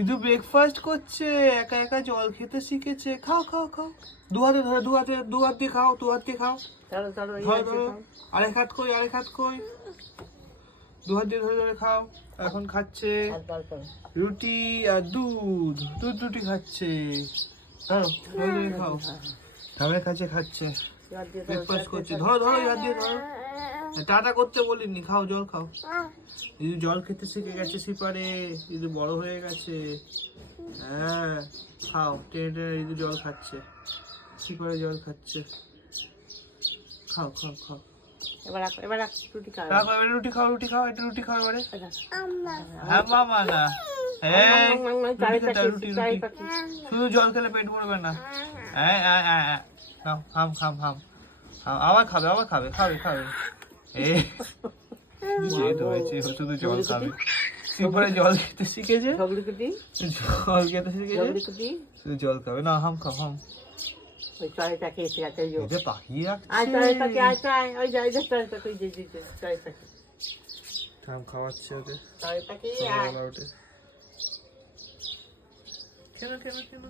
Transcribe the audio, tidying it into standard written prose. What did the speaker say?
ঋতু breakfast করছে, একা একা জল খেতে শিখেছে। খাও খাও খাও, দু হাতে ধরে, দু হাত দিয়ে খাও, দু হাত দিয়ে খাও। চলো চলো ধরো ধরো, আরেক হাত কই, আরেক হাত কই, দু হাত দিয়ে ধরে ধরে খাও। এখন খাচ্ছে রুটি আর দুধ, দুধ রুটি খাচ্ছে। ধরো ধরে ধরে খাও, তারপরে খাচ্ছে খাচ্ছে, ব্রেকফাস্ট করছে। ধরো ধরো, হাত দিয়ে ধরো। টাটা করতে বলিনি, খাও জল খাও। যদি জল খেতে শিখে গেছে সিপারে, যদি বড় হয়ে গেছে। হ্যাঁ খাও, টেনে টেনে যদি জল খাচ্ছে, সিপারে জল খাচ্ছে। খাও খাও খাও, এবার রুটি খাও। এবার রুটি খাও, রুটি খাও, এটা রুটি খাও এবারে। হ্যাঁ মামা না, হ্যাঁ রুটি রুটি, শুধু জল খেলে পেট ভরবে না। হ্যাঁ হ্যাঁ হ্যাঁ হ্যাঁ, খাও, হাম খাম হাম, আবার খাবে, আবার খাবে, খাবে খাবে। জেদ হয়েছে, শুধু জল খাবে। সিপারে জল খেতে শিখেছে, জল খেতে শিখেছে, শুধু জল খাবে না। হাম খাও হাম, পাখি খাওয়াচ্ছে ওকে। কেন কেন কেন